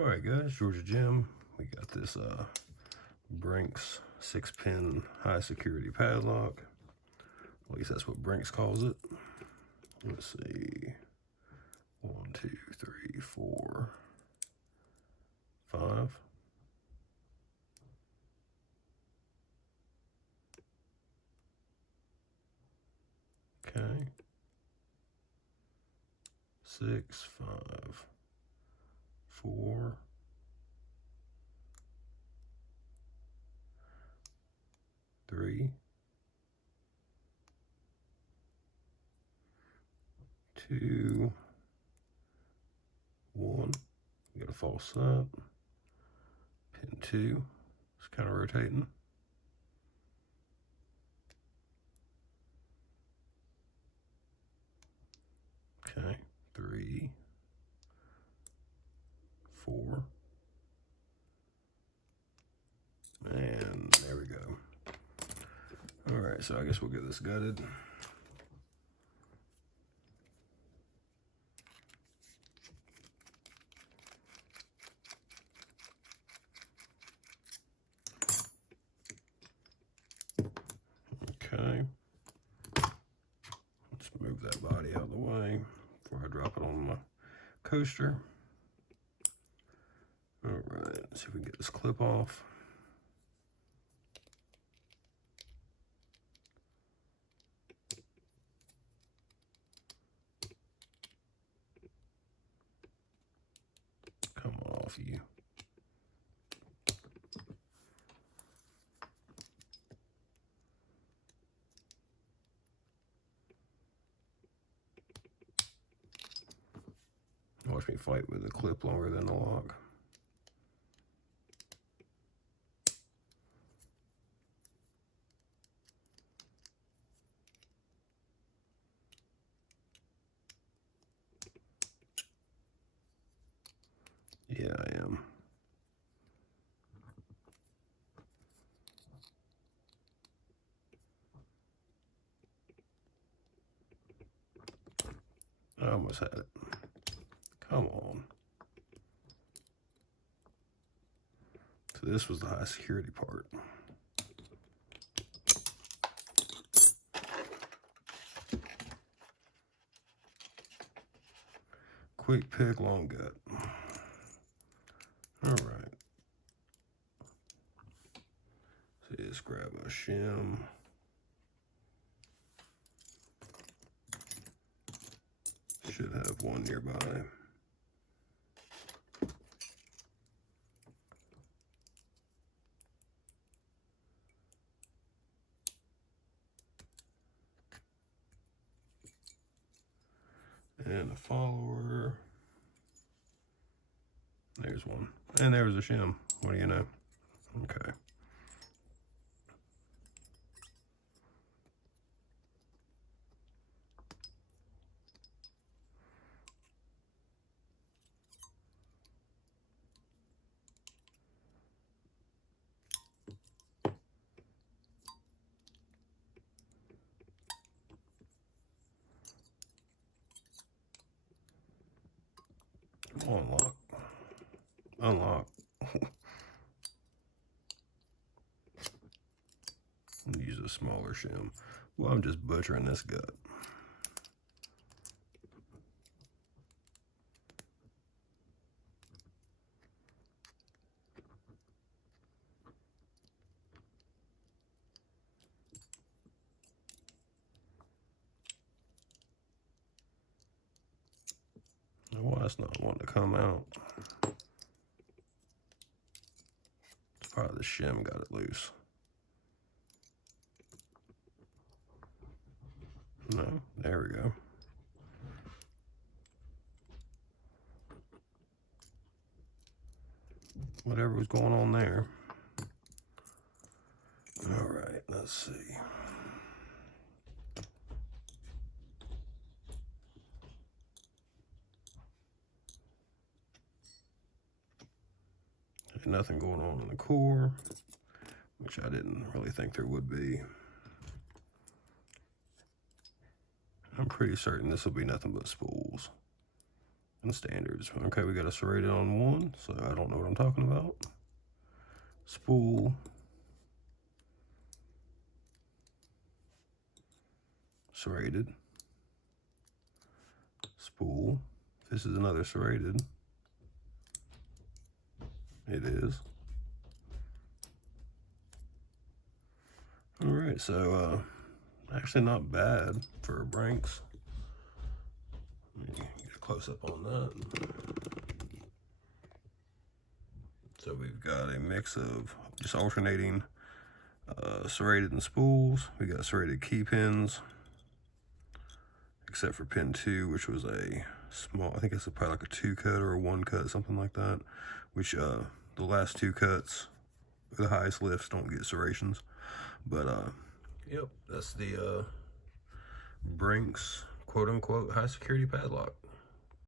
All right, guys, Georgia Jim. We got this Brinks 6-pin high security padlock. At least that's what Brinks calls it. Let's see. 1, 2, 3, 4, 5. Okay. 6, 5, 4, 3, 2, 1. We got a false up. Pin 2. It's kind of rotating. Okay. 3, 4. And there we go. All right, so I guess we'll get this gutted. Okay. Let's move that body out of the way before I drop it on my coaster. All right, let's see if we can get this clip off. Come off, you. Watch me fight with the clip longer than the lock. Yeah, I am. I almost had it. Come on. So this was the high security part. Quick pick, long gut. All right. So just grab a shim. Should have one nearby. And a follower. There's one. And there was a shim. What do you know? Okay. Unlock. Unlock. Use a smaller shim. Well, I'm just butchering this gut. Well, that's not wanting to come out. It's probably the shim got it loose. No, there we go. Whatever was going on there. All right, let's see. Nothing going on in the core, which I didn't really think there would be. I'm pretty certain this will be nothing but spools. and standards. Okay, we got a serrated on one, so I don't know what I'm talking about. Spool. Serrated. Spool. This is another serrated. It is. All right, so actually not bad for a Brinks. Let me get a close up on that. So we've got a mix of just alternating serrated and spools. We got serrated key pins, except for pin 2, which was a small, I think it's probably like a 2 cut or a 1 cut, something like that, which the last 2 cuts, the highest lifts, don't get serrations. But yep, that's the Brinks quote-unquote high security padlock.